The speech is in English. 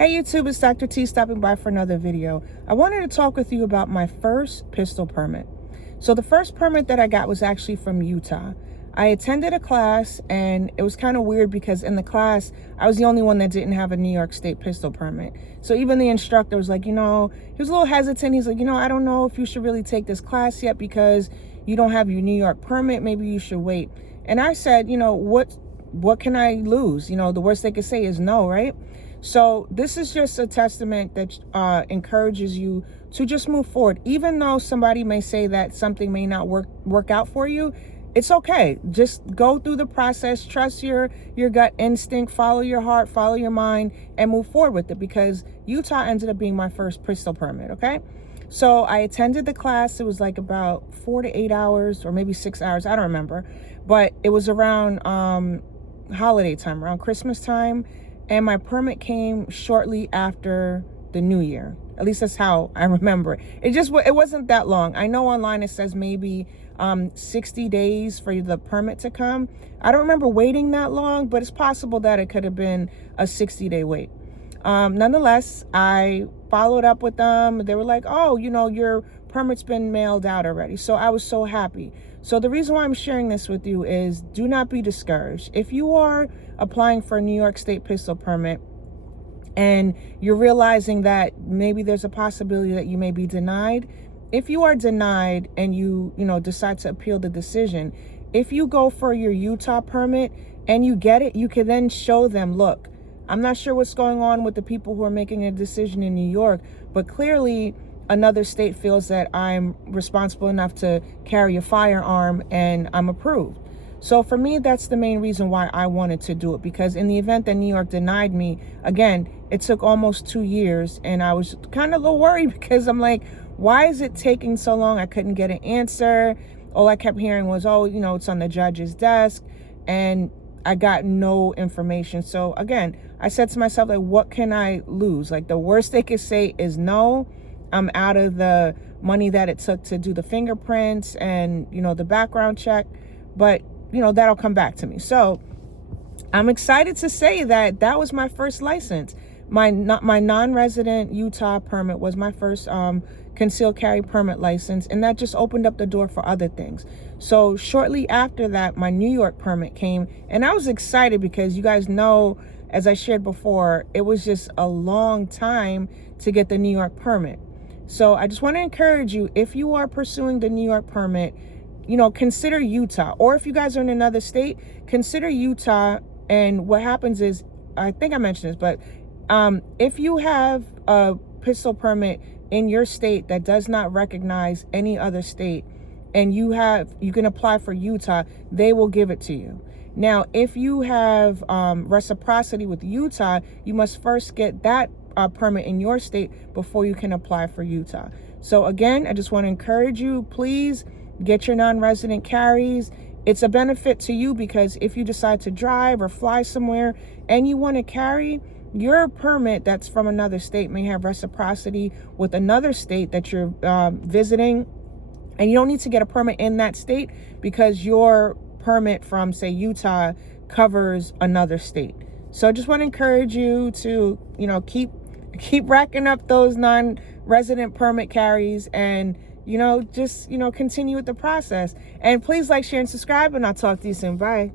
Hey YouTube, it's Dr. T stopping by for another video. I wanted to talk with you about my first pistol permit. So the first permit that I got was actually from Utah. I attended a class and it was kind of weird because in the class, I was the only one that didn't have a New York State pistol permit. So even the instructor was like, he was a little hesitant. He's like, I don't know if you should really take this class yet because you don't have your New York permit. Maybe you should wait. And I said, what can I lose? The worst they could say is no, right? So this is just a testament that encourages you to just move forward. Even though somebody may say that something may not work out for you, it's okay. Just go through the process, trust your gut instinct, follow your heart, follow your mind, and move forward with it, because Utah ended up being my first pistol permit, okay? So I attended the class. It was like about 4 to 8 hours, or maybe 6 hours, I don't remember. But it was around holiday time, around Christmas time. And my permit came shortly after the New Year. At least that's how I remember it. It wasn't that long. I know online it says maybe 60 days for the permit to come. I don't remember waiting that long, but it's possible that it could have been a 60-day wait. Nonetheless, I followed up with them. They were like, oh, your permit's been mailed out already. So I was so happy. So the reason why I'm sharing this with you is, do not be discouraged. If you are applying for a New York State pistol permit and you're realizing that maybe there's a possibility that you may be denied, if you are denied and you decide to appeal the decision, if you go for your Utah permit and you get it, you can then show them, look, I'm not sure what's going on with the people who are making a decision in New York, but clearly another state feels that I'm responsible enough to carry a firearm and I'm approved. So for me, that's the main reason why I wanted to do it, because in the event that New York denied me, again, it took almost 2 years, and I was kind of a little worried because I'm like, why is it taking so long? I couldn't get an answer. All I kept hearing was, oh, it's on the judge's desk, and I got no information. So again, I said to myself, like, what can I lose? Like, the worst they could say is no. I'm out of the money that it took to do the fingerprints and, the background check, but, that'll come back to me. So I'm excited to say that was my first license. My non-resident Utah permit was my first concealed carry permit license, and that just opened up the door for other things. So shortly after that, my New York permit came, and I was excited because you guys know, as I shared before, it was just a long time to get the New York permit. So I just want to encourage you, if you are pursuing the New York permit, consider Utah. Or if you guys are in another state, consider Utah. And what happens is, I think I mentioned this, but if you have a pistol permit in your state that does not recognize any other state, and you can apply for Utah, they will give it to you. Now, if you have reciprocity with Utah, you must first get that permit in your state before you can apply for Utah. So again, I just want to encourage you, please get your non-resident carries. It's a benefit to you because if you decide to drive or fly somewhere and you want to carry, your permit that's from another state may have reciprocity with another state that you're visiting, and you don't need to get a permit in that state because your permit from, say, Utah covers another state. So I just want to encourage you to, keep racking up those non-resident permit carries and, just, continue with the process. And please like, share, and subscribe, and I'll talk to you soon. Bye.